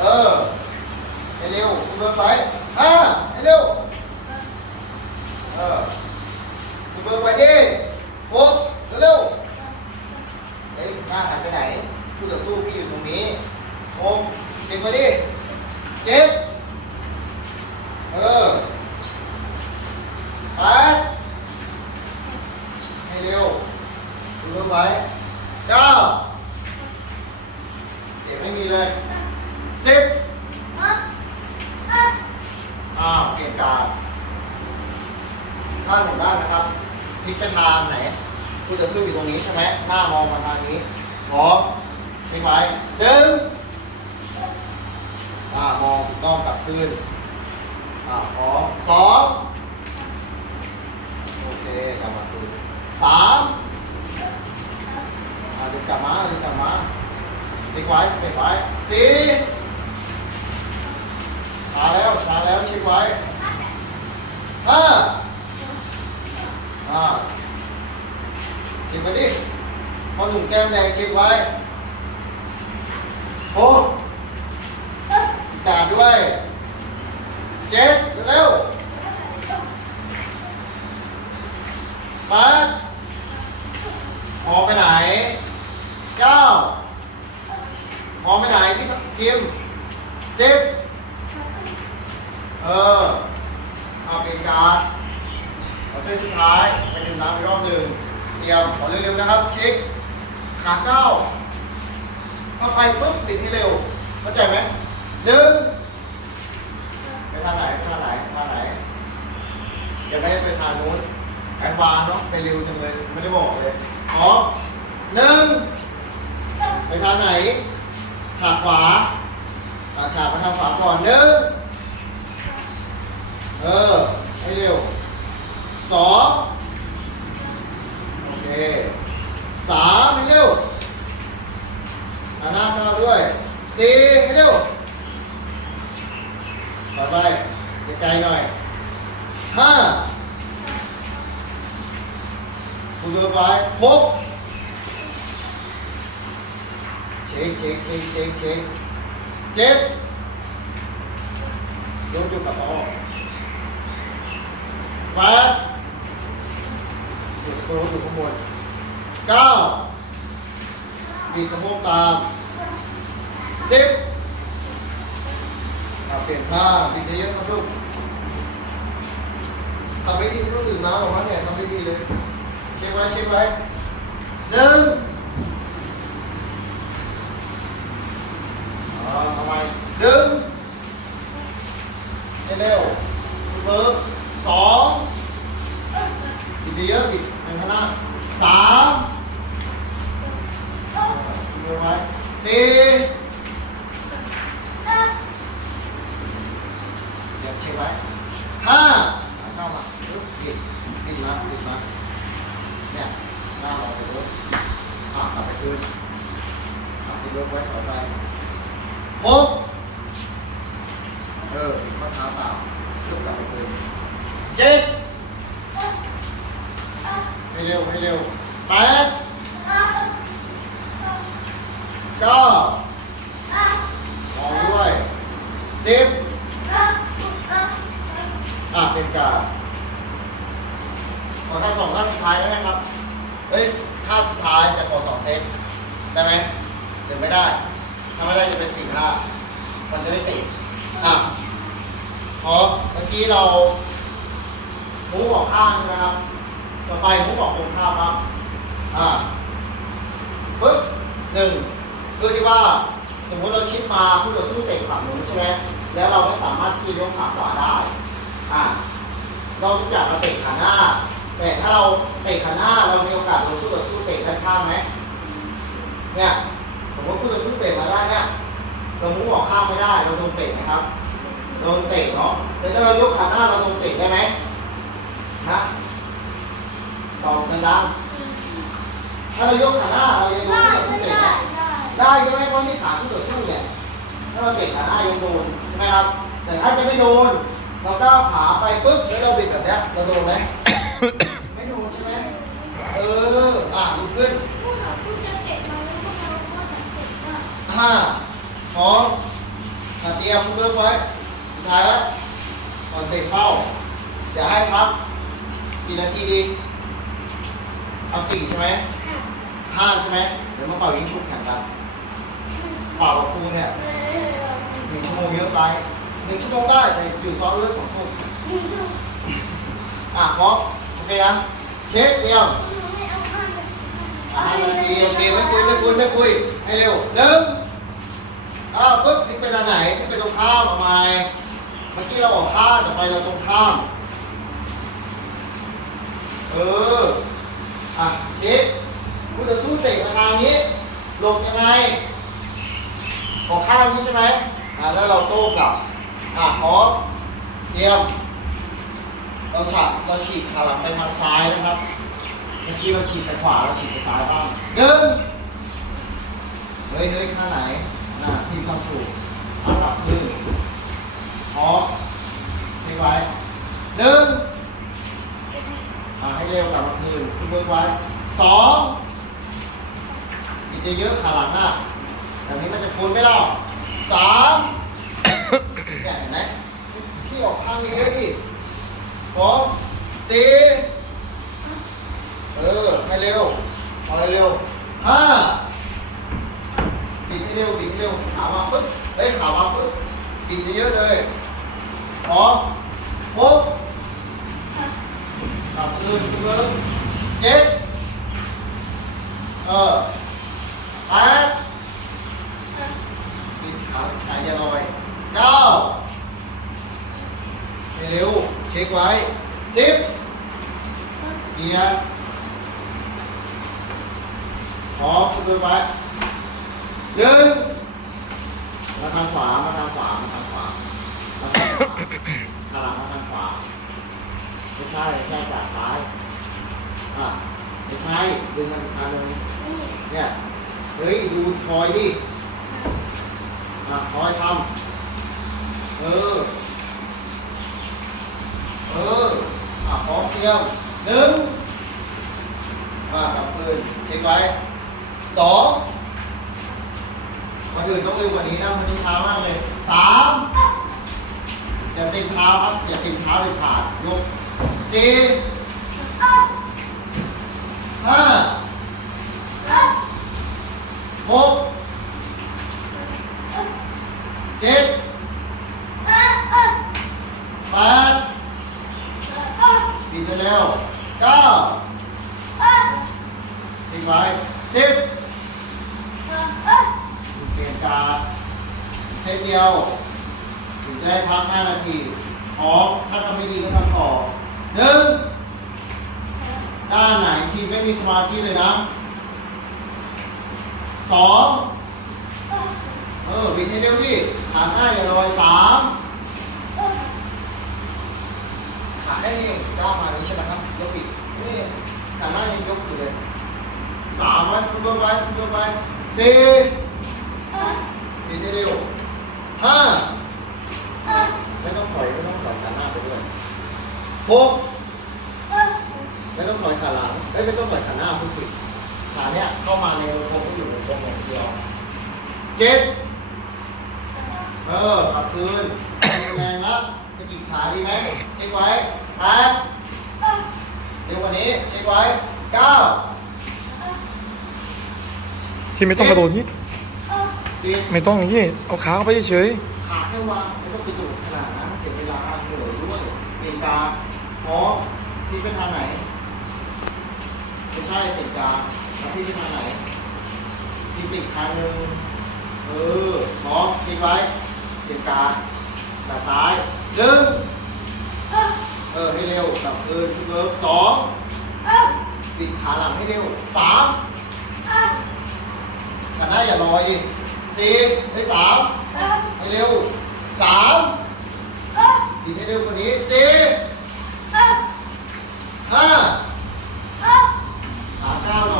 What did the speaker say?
เออให้เร็วคุณเบิร์ไปห้าให้เร็ว เออคุณเบิร์ไปดิหกเร็วเฮ้ยหน้าหันไปไหนคู่ต่อสู้พี่อยู่ตรงนี้หกเจ็ดไปดิเจ็บเออแปดให้เร็วคุณเบิร์ดไปเก้าเสียงไม่มีเลยสิบอ้าวเก่งกาจ ข้างหนึ่งด้านนะครับพลิกไปทางไหนผู้จะสู้อยู่ตรงนี้ใช่ไหมหน้ามองมาทางนี้พร้อมทิ้งไว้หนึ่งอ่ามองถูกต้องกลับคืนอ่าพร้อมสองโอเคกลับมาคืนสามอ่าดึงกลับมาดึงกลับมาทิ้งไว้สเต็ปไว้สี่ช้าแล้วช้าแล้วชิดไว้ห้า อ่าเช็คไปดิพอหนุ่มแก้มแดงเช็คไว้โอ้กาดด้วยเจ็ดเร็วแปดมองไปไหนเก้ามองไปไหนพี่พิมสิบเออเอาเป็นการด เอาเส้นสุดท้ายไปดื่มน้ำอีกรอบหนึ่งเตรียมขอเร็วๆนะครับเช็คขาเก้าพอไปปุ๊บปิดให้เร็วเข้าใจไหมหนึ่งไปทางไหนไปทางไหนทางไหนอย่าไม่ได้ไปทางนู้นแอนวานเนาะไปเร็วจังเลยไม่ได้บอกเลยพร้อมหนึ่งไปทางไหนฉากขวาอ่าฉากไปทางขวาก่อนหนึ่งเออให้เร็ว สองโอเคสามให้เร็วอาหน้าเข้าด้วยสี่ให้เร็วต่อไปไกลๆหน่อยห้าคุณดูไปหกเช็คเช็คเช็คเช็คเช็คเจ็ดยกยกกระเป๋าแปด อยู่ตรงอยู่ข้างบนเก้ามีสะโพกตามสิบเปลี่ยนท่าดีเยอะครับลูกทำไม่ดีไม่ต้ดื่มน้ำหรอกวะเนี่ยทำไม่ดีเลยเช็คไว้เช็คไว้หนึ่งอ่าทำไมหนึ่งเร็วเบิร์สอง บิดเยอะบิดไปข้างหน้าสามเร็วไว้สี่เดี๋ยวเช็คไว้ห้าเข้ามาปึ๊บบิดบิดมาบิดมาเนี่ยหน้ามองไปรถอะกลับไปคืนอะที่รถไว้ต่อไปหกเออข้อเท้าตามยกกลับไปคืนเจ็ด ร็วให้เร็วแปดเก้ามองด้วยสิบอะเป็นการขอท่าสองท่าสุดท้ายได้ไหมครับ เอ้ยท่าสุดท้ายแต่ขอสองเซตได้ไหมหรือไม่ได้ ถ้าไม่ได้จะเป็นสี่ท่ามันจะได้ติดอะพอเมื่อกี้เรามูออกข้างใช่ไหมครับ ต่อไปหมูออกตรงข้ามครับอ่าปึ๊บหนึ่งเพื่อที่ว่าสมมุติเราชิดมาผู้ต่อสู้เตะฝั่งนู้นใช่ไหมแล้วเราไม่สามารถที่ยกขาขวาได้อ่าเราทุกอย่างเราเตะขาหน้า แต่ถ้าเราเตะขาหน้าเรามีโอกาสโดนคู่ต่อสู้เตะด้านข้างไหมเนี่ยสมมติคู่ต่อสู้เตะมาได้เนี่ยเรามุ้งออกข้างไม่ได้เราโดนเตะนะครับโดนเตะเนาะแต่ถ้าเรายกขาหน้าเราโดนเตะได้ไหมนะ ตอบกันดังถ้าเรายกขาหน้าเรายังโดนคู่ต่อสู้เตะไหมได้ใช่ไหมเพราะนี่ขาคู่ต่อสู้เนี่ยถ้าเราเตะขาหน้ายังโดนใช่ไหมครับ แต่ถ้าจะไม่โดน เราก้าวขาไปปุ๊บแล้วเราบิดแบบเนี้ยเราโดนไหมไม่โดนใช่ไหมเอออะลุกขึ้นห้าพร้อมขาเตรียมเพิ่มไว้สุดท้ายแล้วก่อนเตะเป้าอย่าให้พักกี่นาทีดี เอาสี่ใช่ไหมห้าใช่ไหมเดี๋ยวมาเป่ายิงชุบแข่งกันเป่ากับครูเนี่ยหนึ่งชั่วโมงเยอะไปหนึ่งชั่วโมงได้แต่อยู่ซ้อนเลือกสองคนอะพร้อมโอเคนะเช็คเตรียมห้านาทีโอเคไม่คุยไม่คุยไม่คุยให้เร็วหนึ่งอ้าวปุ๊บพลิกไปทางไหนพลิกไปตรงข้ามทำไมเมื่อกี้เราออกข้างแต่ไปเราตรงข้ามเออ อะเช็คคุณจะสู้เตะทางนี้หลบยังไงออกข้างนี้ใช่ไหมอะแล้วเราโต้กลับอะพร้อมเตรียมเราฉัดเราฉีกขาหลังไปทางซ้ายนะครับเมื่อกี้เราฉีดไปขวาเราฉีดไปซ้ายบ้างหนึ่งเฮ้ยเฮ้ยข้างไหนน่ะทีมทำถูกอากลับมือพร้อมให้ไว้หนึ่งอ่าให้เร็วกลับมาคืนคุณ เบิร์ไว้สองอีกเยอะขาหลังหน้าแบบนี้มันจะพ้นไม่เล่าสามเนี่ยเห็นไหมพี่ออกข้างนี้ด้วยดิพร้อมสี่เออให้เร็วเอาให้เร็วห้าบิดให้เร็วบิดให้เร็วขามาปึ๊บเฮ้ยขามาปึ๊บบิดเยอะๆเลยพร้อมปุ๊บกลับคืนคืนเจ็ดเออแปดบิดขาขาอย่าลอยเก้าให้เร็วเช็คไว้สิบ เกียร์พร้อมคุณไว้หนึ่งมาทางขวามาทางขวามาทางขวามาทางขวาขางหลังมาทางขวาไม่ใช่ไม่ใช่จากซ้ายอะไม่ใช่ดึงมันทางนึงเนี่ยเฮ้ยดูทอยดิอะทอยทำเออเอออะพร้อมเตรียม หนึ่งอ่ากลับคืนเช็คไว้สองคนอื่นต้องเร็วกว่านี้นะมันช้ามากเลยสามอย่าติดเท้าครับอย่าติดเท้าเลยขาดยกสี่ห้าหกเจ็ดแปด ปิดไปแล้วเก้าปิดไว้สิบเปลี่ยนการเซตเดียวถึงจะให้พักห้านาทีขอถ้าทำไม่ดีก็ทำต่อหนึ่งด้านไหนทีมไม่มีสมาธิเลยนะสองเออบิดให้เร็วดิขาหน้อย่าลอยสาม ขา ได้นี่ก้าวมานี้ใช่ไหมครับยกอีกนี่ขาหน้ายังยกอยู่เลยสามไว้ฟุตบอลไว้ฟุตบอลไว้สี่ปีเร็วห้าไม่ต้องถอยไม่ต้องถอยขาหน้าไปด้วยหกไม่ต้องถอยขาหลังไม่ต้องถอยขาหน้าพูดผิดขาเนี้ยเข้ามาในโค้งก็อยู่ในโค้งอย่างเดียวเจ็ดเออกลับคืนแรงนะสะกิดขาดีไหมเช็คไว้ แปดเร็วกว่านี้เช็คไว้เก้าที่ไม่ต้องกระโดดนี่ปิดไม่ต้องอย่างนี้เอาขาเข้าไปเฉยขาแค่วางไม่ต้องกระโดดขนาดนั้นเสียเวลาเหนื่อยด้วยเปลี่ยนตาพร้อมพี่ไปทางไหนไม่ใช่เปลี่ยนตาแล้วพี่ไปทางไหนพี่ไปอีกทางหนึ่งเออพร้อมทิ้งไว้เปลี่ยนตาตาซ้ายหนึ่ง เออให้เร็วกลับคืนพี่เบิร์กสองปิดขาหลังให้เร็วสามขาหน้าอย่าลอยอีกสี่ให้สามให้เร็วสามปิดให้เร็วกว่านี้สี่ห้าขาเก้าหน่อย